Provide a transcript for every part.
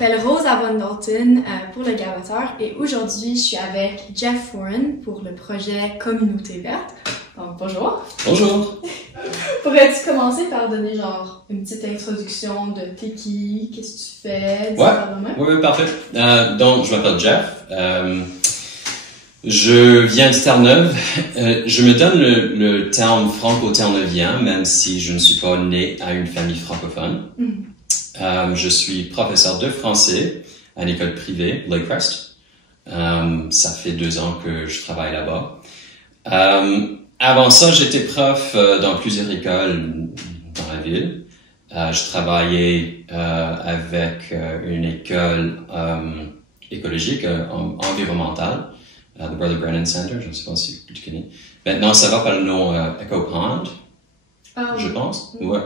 m'appelle Rosa Von Dalton pour le Garoteur et aujourd'hui je suis avec Jeff Warren pour le projet Communauté Verte. Donc bonjour. Bonjour. Pourrais-tu commencer par donner genre une petite introduction de t'es qui, qu'est-ce que tu fais, Oui, parfait. Donc je m'appelle Jeff. Je viens de Terre-Neuve. Je me donne le terme franco-terneuvien, même si je ne suis pas né à une famille francophone. Je suis professeur de français à une école privée, Lakecrest. Ça fait 2 ans que je travaille là-bas. Avant ça, j'étais prof dans plusieurs écoles dans la ville. Je travaillais avec une école écologique, environnementale, the Brother Brennan Center, je ne sais pas si tu connais. Maintenant, ça va par le nom Echo Pond, je pense. Ouais.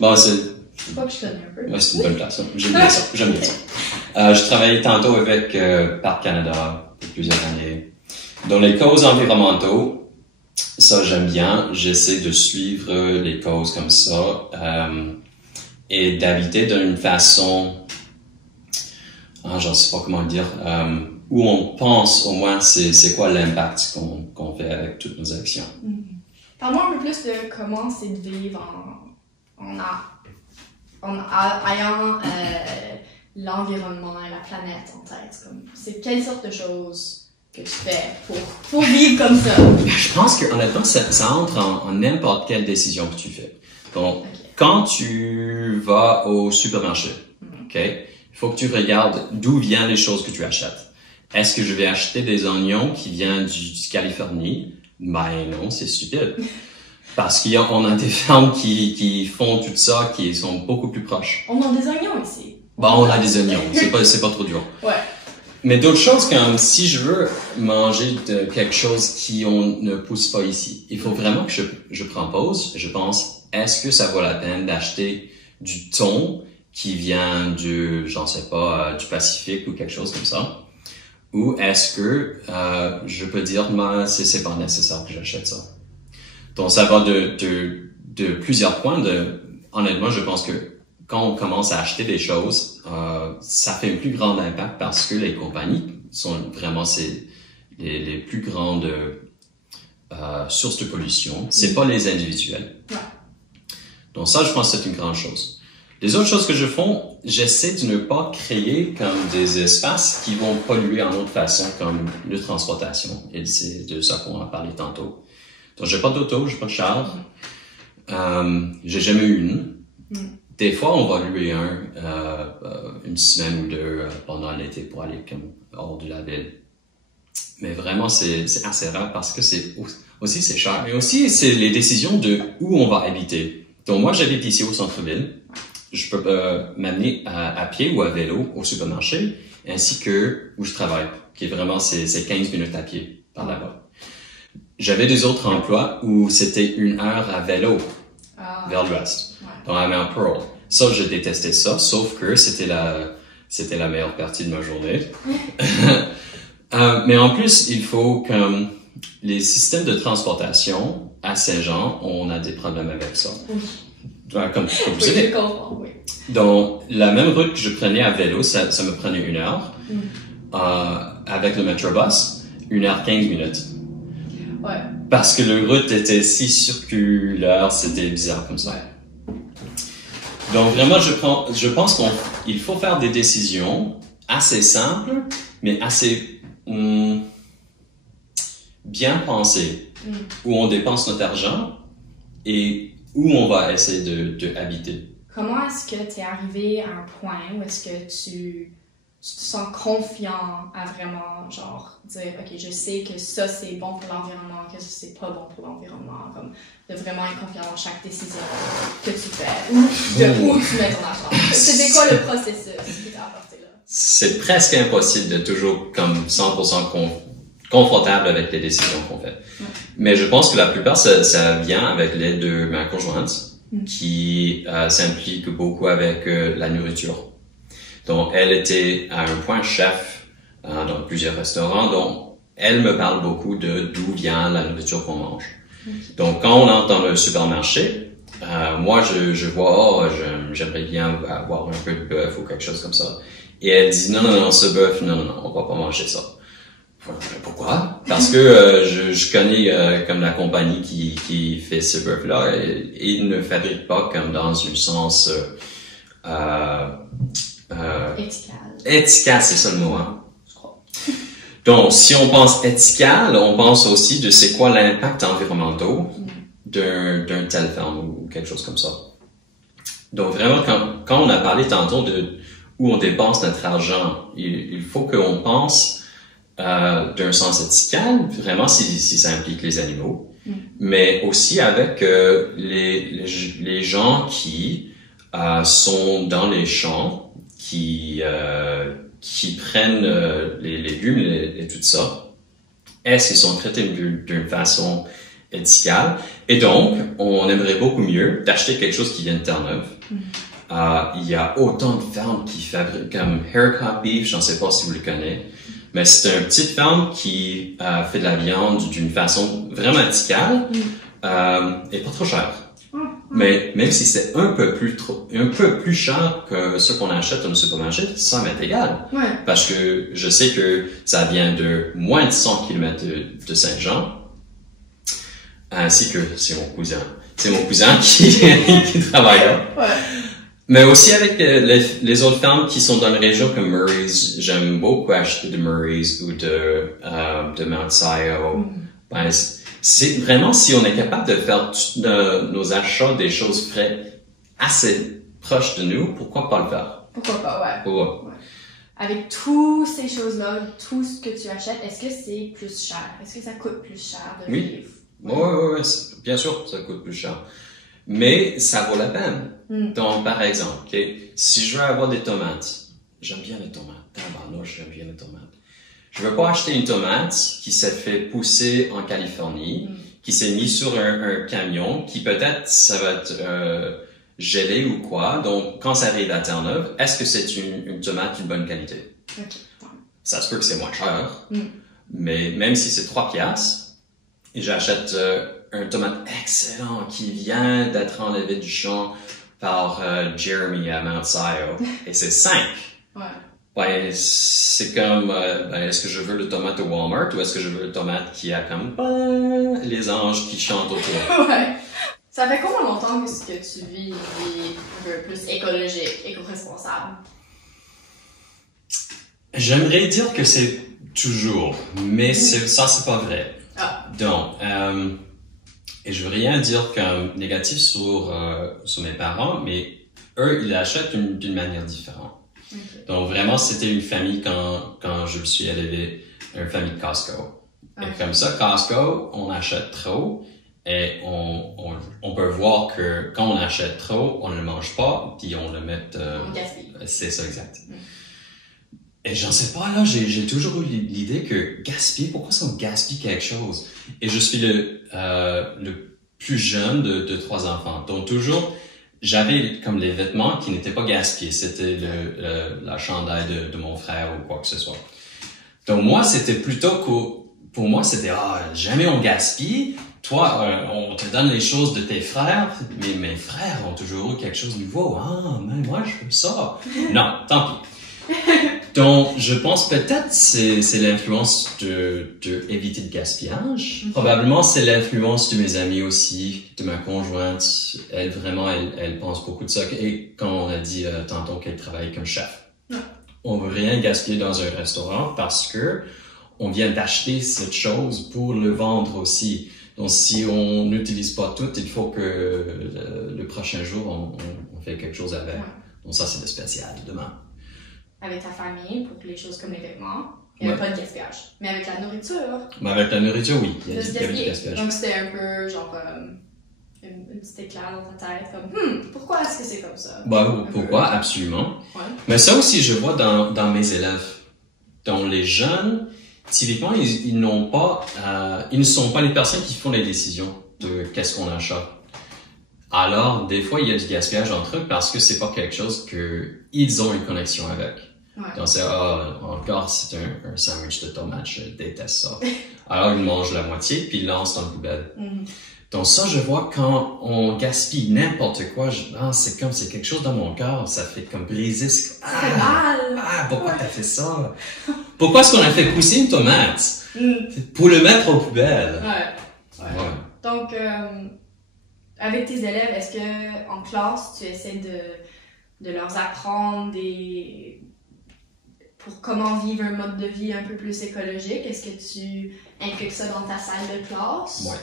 Bon, je sais pas que je connais un peu. Ouais, c'est une bonne place. J'aime bien ça. Je travaillais tantôt avec Parc Canada pour plusieurs années. Dans les causes environnementaux, ça j'aime bien. J'essaie de suivre les causes comme ça et d'habiter d'une façon, je ne sais pas comment dire, où on pense au moins c'est quoi l'impact qu'on fait avec toutes nos actions. Parle-moi un peu plus de comment c'est de vivre en ayant l'environnement et la planète en tête. C'est quelle sorte de choses que tu fais pour vivre comme ça? Je pense que honnêtement, ça entre en n'importe quelle décision que tu fais. Donc, quand tu vas au supermarché, il faut que tu regardes d'où viennent les choses que tu achètes. Est-ce que je vais acheter des oignons qui viennent du Californie? Ben non, c'est stupide. Parce qu'on a des fermes qui font tout ça, qui sont beaucoup plus proches. On a des oignons ici. Bon, on a des oignons, c'est pas trop dur. Ouais. Mais d'autres choses comme si je veux manger de quelque chose qui on ne pousse pas ici, il faut vraiment que je prends pause. Je pense, est-ce que ça vaut la peine d'acheter du thon qui vient du Pacifique ou quelque chose comme ça? Ou est-ce que je peux dire, c'est pas nécessaire que j'achète ça? Donc, ça va de plusieurs points. Honnêtement, je pense que quand on commence à acheter des choses, ça fait un plus grand impact parce que les compagnies sont vraiment les plus grandes sources de pollution. C'est pas les individuels. Ouais. Donc ça, je pense que c'est une grande chose. Les autres choses que je fais, j'essaie de ne pas créer comme des espaces qui vont polluer en autre façon, comme la transportation. Et c'est de ça qu'on a parlé tantôt. Donc, j'ai pas d'auto, j'ai pas de char. J'ai jamais eu une. Des fois, on va louer une semaine ou 2 pendant l'été pour aller comme hors de la ville. Mais vraiment, c'est assez rare parce que c'est cher. Mais aussi, c'est les décisions de où on va habiter. Donc, moi, j'habite ici au centre-ville. Je peux m'amener à pied ou à vélo au supermarché, ainsi que où je travaille, qui est vraiment, c'est 15 minutes à pied par là-bas. J'avais des autres emplois où c'était 1 heure à vélo vers l'ouest, dans la mer Pearl. Ça, je détestais ça, sauf que c'était la meilleure partie de ma journée. Mais en plus, il faut que les systèmes de transportation à Saint-Jean, on a des problèmes avec ça. Comme vous savez. Oui. Donc, la même route que je prenais à vélo, ça me prenait 1 heure. Avec le Metrobus, 1 heure 15 minutes. Ouais. Parce que la route était si circulaire, c'était bizarre comme ça. Ouais. Donc vraiment, je pense qu'il faut faire des décisions assez simples, mais assez bien pensées, où on dépense notre argent et où on va essayer de habiter. Comment est-ce que tu es arrivé à un point où est-ce que tu te sens confiant à vraiment, dire, OK, je sais que ça, c'est bon pour l'environnement, que ça, c'est pas bon pour l'environnement, comme de vraiment être confiant dans chaque décision que tu fais, ou de où tu mets ton argent. C'était quoi le processus qui t'a apporté là? C'est presque impossible de toujours comme 100% confortable avec les décisions qu'on fait. Ouais. Mais je pense que la plupart, ça vient avec l'aide de ma conjointe, qui s'implique beaucoup avec la nourriture. Donc, elle était à un point chef dans plusieurs restaurants. Donc, elle me parle beaucoup d'où vient la nourriture qu'on mange. Donc, quand on entre dans le supermarché, moi, je vois, oh, j'aimerais bien avoir un peu de bœuf ou quelque chose comme ça. Et elle dit, non, ce bœuf, non, on va pas manger ça. Pourquoi? Parce que je connais comme la compagnie qui fait ce bœuf-là et ils ne fabriquent pas comme dans un sens éthical, c'est ça le mot, hein? Je crois. Donc, si on pense éthical, on pense aussi de c'est quoi l'impact environnemental d'un tel ferme ou quelque chose comme ça. Donc, vraiment, quand on a parlé tantôt de où on dépense notre argent, il faut qu'on pense d'un sens éthical, vraiment si ça implique les animaux, mais aussi avec les gens qui sont dans les champs, qui prennent les légumes et tout ça. Est-ce qu'ils sont traités d'une façon éthicale? Et donc, on aimerait beaucoup mieux d'acheter quelque chose qui vient de Terre-Neuve. Il y a autant de fermes qui fabriquent comme Haircut Beef, je ne sais pas si vous le connaissez. Mais c'est une petite ferme qui fait de la viande d'une façon vraiment éthicale et pas trop chère. Mais même si c'est un peu plus cher que ce qu'on achète dans le supermarché, ça m'est égal. Ouais. Parce que je sais que ça vient de moins de 100 km de Saint-Jean, ainsi que c'est mon cousin. C'est mon cousin qui travaille là. Ouais. Mais aussi avec les autres fermes qui sont dans la région comme Murray's, j'aime beaucoup acheter de Murray's ou de Mount Sion. Ben, c'est vraiment si on est capable de faire nos achats des choses frais assez proches de nous, pourquoi pas le faire? Pourquoi pas, ouais. Ouais. Ouais. Avec toutes ces choses-là, tout ce que tu achètes, est-ce que c'est plus cher? Est-ce que ça coûte plus cher de vivre? Ouais, bien sûr, ça coûte plus cher. Mais ça vaut la peine. Donc, par exemple, si je veux avoir des tomates, j'aime bien les tomates. Tabarnouche, j'aime bien les tomates. Je veux pas acheter une tomate qui s'est fait pousser en Californie, qui s'est mis sur un camion, qui peut-être ça va être gelé ou quoi. Donc, quand ça arrive à Terre-Neuve, est-ce que c'est une tomate d'une bonne qualité? Okay. Ça se peut que c'est moins cher, mais même si c'est 3 piastres, et j'achète un tomate excellent qui vient d'être enlevé du champ par Jeremy à Mount Sion, et c'est 5. Ouais. Ben, c'est comme, est-ce que je veux le tomate au Walmart ou est-ce que je veux le tomate qui a comme les anges qui chantent autour? Ouais. Ça fait combien longtemps que tu vis une vie un peu plus écologique, éco-responsable? J'aimerais dire que c'est toujours, mais ça, c'est pas vrai. Ah. Donc, et je veux rien dire comme négatif sur mes parents, mais eux, ils achètent d'une manière différente. Okay. Donc, vraiment, c'était une famille quand je me suis élevé, une famille Costco. Okay. Et comme ça, Costco, on achète trop et on peut voir que quand on achète trop, on ne le mange pas, puis on le met... on gaspille. C'est ça, exact. Et j'en sais pas, là, j'ai toujours eu l'idée que gaspiller, pourquoi ça on gaspille quelque chose? Et je suis le plus jeune de 3 enfants. Donc toujours, j'avais comme les vêtements qui n'étaient pas gaspillés. C'était la chandail de mon frère ou quoi que ce soit. Donc moi, c'était plutôt que, pour moi, c'était, jamais on gaspille. Toi, on te donne les choses de tes frères, mais mes frères ont toujours eu quelque chose de nouveau. Mais moi, je veux ça. Non, tant pis. Donc, je pense peut-être c'est l'influence de éviter le gaspillage. Probablement, c'est l'influence de mes amis aussi, de ma conjointe. Elle, vraiment, elle pense beaucoup de ça. Et quand on a dit tantôt qu'elle travaille comme chef. On veut rien gaspiller dans un restaurant parce que on vient d'acheter cette chose pour le vendre aussi. Donc, si on n'utilise pas tout, il faut que le prochain jour, on fait quelque chose avec. Donc, ça, c'est le spécial demain. Avec ta famille, pour les choses comme les vêtements, il n'y avait pas de gaspillage. Mais avec la nourriture... Mais avec la nourriture, oui, il y avait du gaspillage. Donc, c'était un peu, genre, une petite éclair dans ta tête, comme, pourquoi est-ce que c'est comme ça? Pourquoi? Absolument. Ouais. Mais ça aussi, je vois dans mes élèves. Donc, les jeunes, typiquement, ils n'ont pas, ils ne sont pas les personnes qui font les décisions de qu'est-ce qu'on achète. Alors, des fois, il y a du gaspillage entre eux parce que c'est pas quelque chose qu'ils ont une connexion avec. Ouais. Donc, c'est, encore, c'est un sandwich de tomates, je déteste ça. Alors, ils mangent la moitié, puis ils lancent dans le poubelle. Donc ça, je vois quand on gaspille n'importe quoi, c'est quelque chose dans mon cœur, ça fait comme briser. Ça fait mal. Pourquoi t'as fait ça? Pourquoi est-ce qu'on a fait pousser une tomate? Pour le mettre aux poubelles. Ouais. Donc, avec tes élèves, est-ce que en classe, tu essaies de leur apprendre pour comment vivre un mode de vie un peu plus écologique? Est-ce que tu inculques ça dans ta salle de classe? Ouais.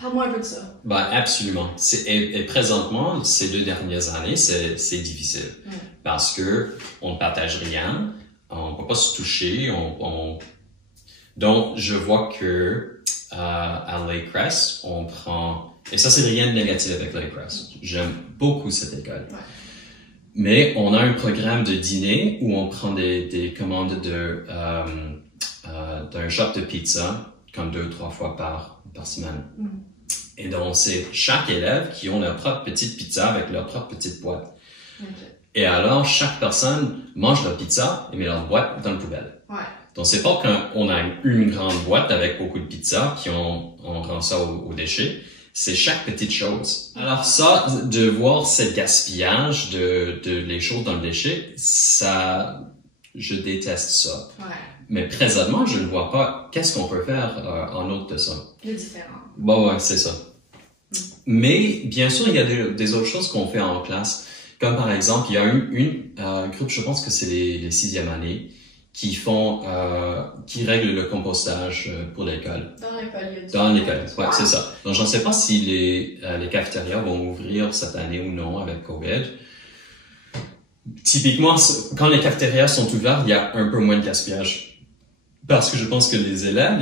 Parle-moi un peu de ça. Absolument. Et présentement, ces 2 dernières années, c'est difficile. Parce que on ne partage rien, on ne peut pas se toucher, Donc, je vois que à Lakecrest, on prend... Et ça, c'est rien de négatif avec Lakecrest. J'aime beaucoup cette école. Ouais. Mais on a un programme de dîner où on prend des commandes d'un shop de pizza, comme 2-3 fois par semaine. Et donc, c'est chaque élève qui ont leur propre petite pizza avec leur propre petite boîte. Et alors, chaque personne mange leur pizza et met leur boîte dans la poubelle. Donc, c'est pas qu'on a une grande boîte avec beaucoup de pizza, puis on rend ça aux déchets. C'est chaque petite chose. Alors ça, de voir ce gaspillage de les choses dans le déchet, je déteste ça. Mais présentement, je ne vois pas qu'est-ce qu'on peut faire en autre de ça. Le différent. Ouais, c'est ça. Mais bien sûr, il y a des autres choses qu'on fait en classe. Comme par exemple, il y a un groupe, je pense que c'est les 6e années, qui règlent le compostage pour l'école. Dans l'école, il y a du... Dans l'école, ouais, c'est ça. Donc, je ne sais pas si les cafétérias vont ouvrir cette année ou non avec COVID. Typiquement, quand les cafétérias sont ouvertes, il y a un peu moins de gaspillage. Parce que je pense que les élèves,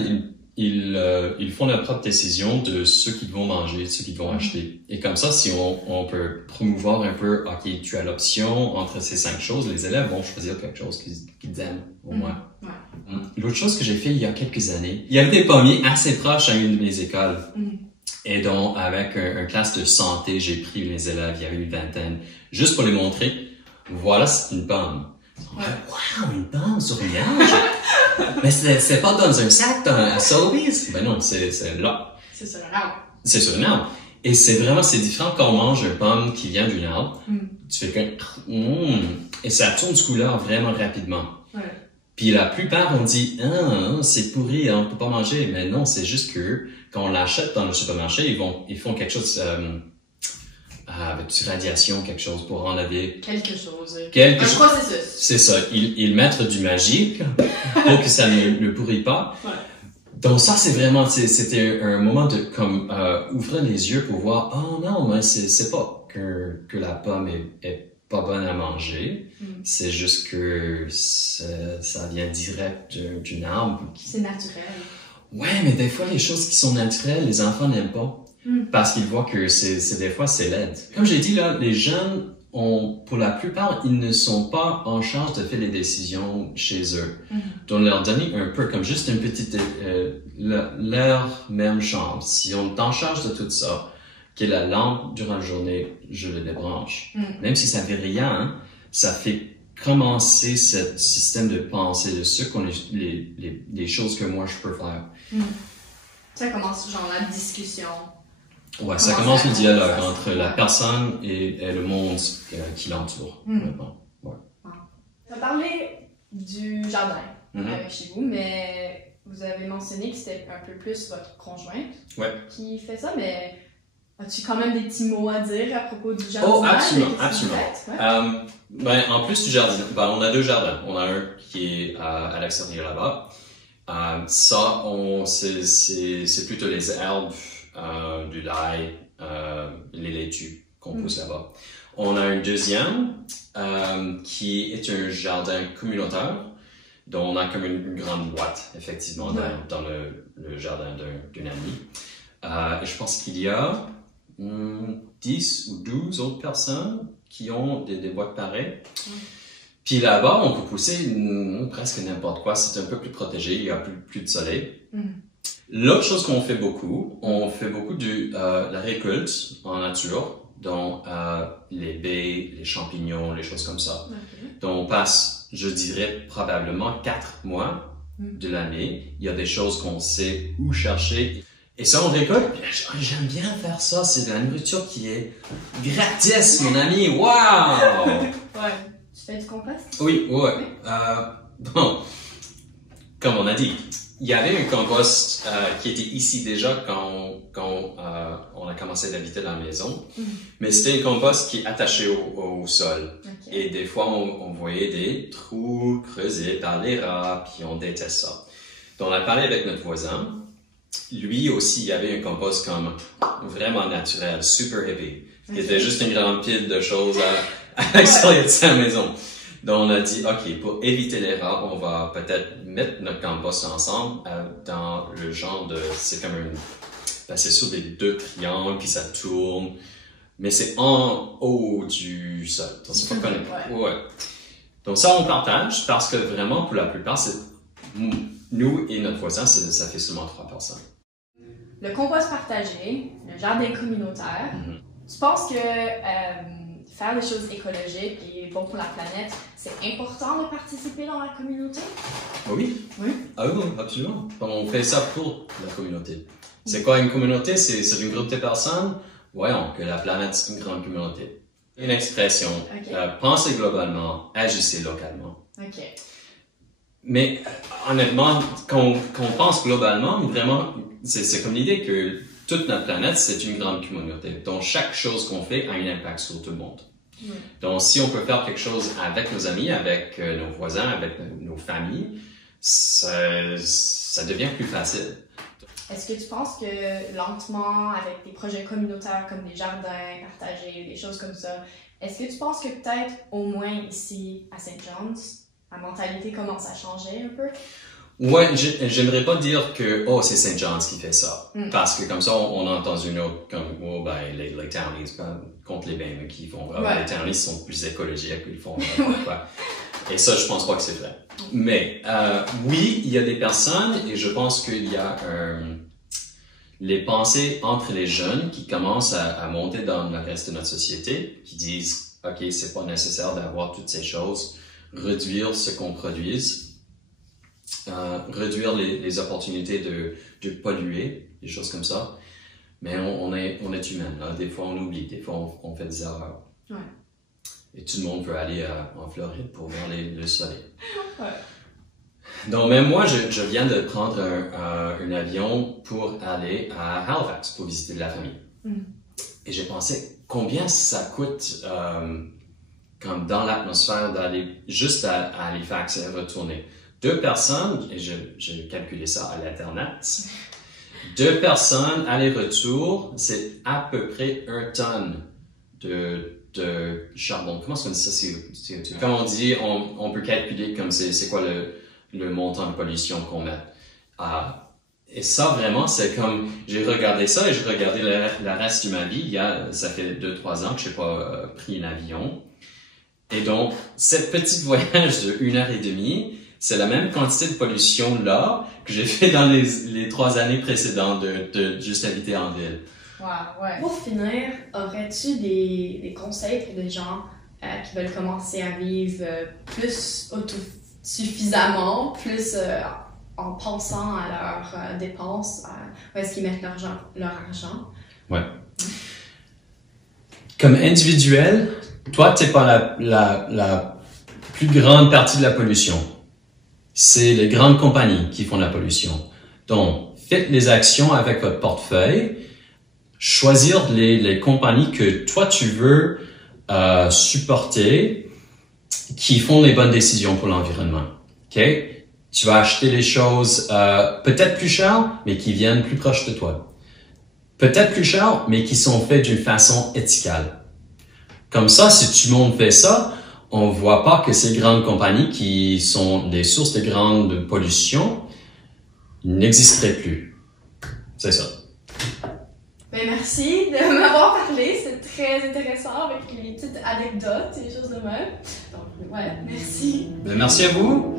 ils font leur propre décision de ce qu'ils vont manger, de ce qu'ils vont acheter. Et comme ça, si on peut promouvoir un peu, OK, tu as l'option entre ces 5 choses, les élèves vont choisir quelque chose qu'ils aiment, au moins. L'autre chose que j'ai fait il y a quelques années, il y avait des pommiers assez proches à une de mes écoles. Et donc, avec un classe de santé, j'ai pris les élèves, il y avait une vingtaine, juste pour les montrer, voilà, c'est une pomme. Wow, une pomme sur une hanche! Mais c'est pas dans un sac, à Sobeys. Ben non, c'est là. C'est sur un arbre. C'est sur un arbre. Et c'est différent quand on mange une pomme qui vient d'une arbre. Tu fais et ça tourne de couleur vraiment rapidement. Puis la plupart on dit, c'est pourri, on peut pas manger. Mais non, c'est juste que quand on l'achète dans le supermarché, ils font quelque chose, avec du radiation, quelque chose pour enlever. Quelque chose. Un processus. C'est ça. Ils mettent du magique pour que ça ne pourrit pas. Donc ça, c'est vraiment, c'était un moment de ouvrir les yeux pour voir, oh non, mais c'est pas que la pomme est pas bonne à manger. C'est juste que ça vient direct d'une arbre. C'est naturel. Ouais, mais des fois, les choses qui sont naturelles, les enfants n'aiment pas. Parce qu'ils voient que des fois, c'est laid. Comme j'ai dit, là, les jeunes pour la plupart, ils ne sont pas en charge de faire les décisions chez eux. Donc, leur donner un peu, comme juste une petite, leur même chambre. Si on est en charge de tout ça, que la lampe, durant la journée, je le débranche. Même si ça ne fait rien, ça fait commencer ce système de pensée de ce qu'on les choses que moi je peux faire. Ça commence genre la discussion. Ouais, ça commence le dialogue entre la personne et le monde qui l'entoure. Tu as parlé du jardin chez vous, mais vous avez mentionné que c'était un peu plus votre conjointe qui fait ça, mais as-tu quand même des petits mots à dire à propos du jardin? Oh, absolument. En plus du jardin, on a 2 jardins. On a un qui est à l'extérieur là-bas. C'est plutôt les herbes, du l'ail, les laitues qu'on pousse là-bas. On a un deuxième qui est un jardin communautaire, dont on a comme une grande boîte, effectivement, dans le jardin d'une amie. Et je pense qu'il y a 10 ou 12 autres personnes qui ont des boîtes pareilles. Puis là-bas, on peut pousser presque n'importe quoi. C'est un peu plus protégé, il y a plus de soleil. L'autre chose qu'on fait beaucoup, de la récolte en nature, dont les baies, les champignons, les choses comme ça. Donc on passe, je dirais, probablement 4 mois de l'année. Il y a des choses qu'on sait où chercher. Et ça, on récolte. J'aime bien faire ça. C'est de la nourriture qui est gratis, mon ami. Wow! Ouais. Tu fais du compost? Oui, ouais. Bon, comme on a dit, il y avait un compost qui était ici déjà quand on a commencé d'habiter dans la maison. Mais c'était un compost qui est attaché au sol. Okay. Et des fois, on voyait des trous creusés par les rats, puis on déteste ça. Donc, on a parlé avec notre voisin. Lui aussi, il avait un compost comme vraiment naturel, super hippie, qui était juste une grande pile de choses à l'extérieur de sa maison. Donc, on a dit, OK, pour éviter les rats, on va peut-être mettre notre compost ensemble dans le genre de... C'est comme c'est sur des 2 triangles, puis ça tourne. Mais c'est en haut du sol. Donc, c'est pas connu. Ouais. Donc, ça, on partage parce que vraiment, pour la plupart, c'est... Nous et notre voisin, ça fait seulement 3 personnes. Le compost partagé, le jardin communautaire, tu penses que faire des choses écologiques et bon pour la planète, c'est important de participer dans la communauté? Oui. Oui? Ah oui, absolument. On fait ça pour la communauté. C'est quoi une communauté? C'est un groupe de personnes. Voyons que la planète, c'est une grande communauté. Une expression. Okay. Pensez globalement, agissez localement. OK. Mais honnêtement, quand on pense globalement, vraiment, c'est comme l'idée que toute notre planète, c'est une grande communauté. Donc, chaque chose qu'on fait a un impact sur tout le monde. Donc, si on peut faire quelque chose avec nos amis, avec nos voisins, avec nos familles, ça devient plus facile. Est-ce que tu penses que lentement, avec des projets communautaires comme des jardins partagés, des choses comme ça, est-ce que tu penses que peut-être au moins ici à St. John's, la mentalité commence à changer un peu? Ouais, j'aimerais pas dire que c'est St. John's qui fait ça, parce que comme ça on a entendu une autre comme les Townies contre les Bains qui font les Townies sont plus écologiques, ils font quoi. Et ça je pense pas que c'est vrai. Mais oui, il y a des personnes et je pense qu'il y a les pensées entre les jeunes qui commencent à monter dans le reste de notre société, qui disent OK, c'est pas nécessaire d'avoir toutes ces choses, réduire ce qu'on produise. Réduire les opportunités de polluer, des choses comme ça. Mais on est humain, là. Des fois on oublie, des fois on fait des erreurs. Ouais. Et tout le monde veut aller en Floride pour voir le soleil. Ouais. Donc même moi, je viens de prendre un avion pour aller à Halifax pour visiter de la famille. Et j'ai pensé, combien ça coûte comme dans l'atmosphère d'aller juste à Halifax et retourner. 2 personnes, et j'ai calculé ça à l'Internet, 2 personnes, aller-retour, c'est à peu près 1 tonne de charbon. Comment est-ce qu'on dit ça, CO2? Quand on dit, on peut calculer comme c'est quoi le montant de pollution qu'on met. Et ça, vraiment, c'est comme, j'ai regardé ça et j'ai regardé le reste de ma vie. Ça fait 2-3 ans que je n'ai pas pris un avion. Et donc, cette petite voyage de 1h30, c'est la même quantité de pollution là que j'ai fait dans les 3 années précédentes de juste habiter en ville. Wow, ouais. Pour finir, aurais-tu des conseils pour des gens qui veulent commencer à vivre plus autosuffisamment, plus en pensant à leurs dépenses, où est-ce qu'ils mettent leur argent? Ouais. Comme individuel, toi, t'es pas la plus grande partie de la pollution. C'est les grandes compagnies qui font la pollution. Donc, faites les actions avec votre portefeuille, choisir les compagnies que toi tu veux supporter, qui font les bonnes décisions pour l'environnement. Ok? Tu vas acheter les choses peut-être plus chères, mais qui viennent plus proches de toi. Peut-être plus chères, mais qui sont faites d'une façon éthicale. Comme ça, si tout le monde fait ça, on voit pas que ces grandes compagnies qui sont des sources de grande pollution n'existeraient plus. C'est ça. Ben merci de m'avoir parlé, c'est très intéressant avec les petites anecdotes et les choses de même. Donc ouais, merci. Ben merci à vous.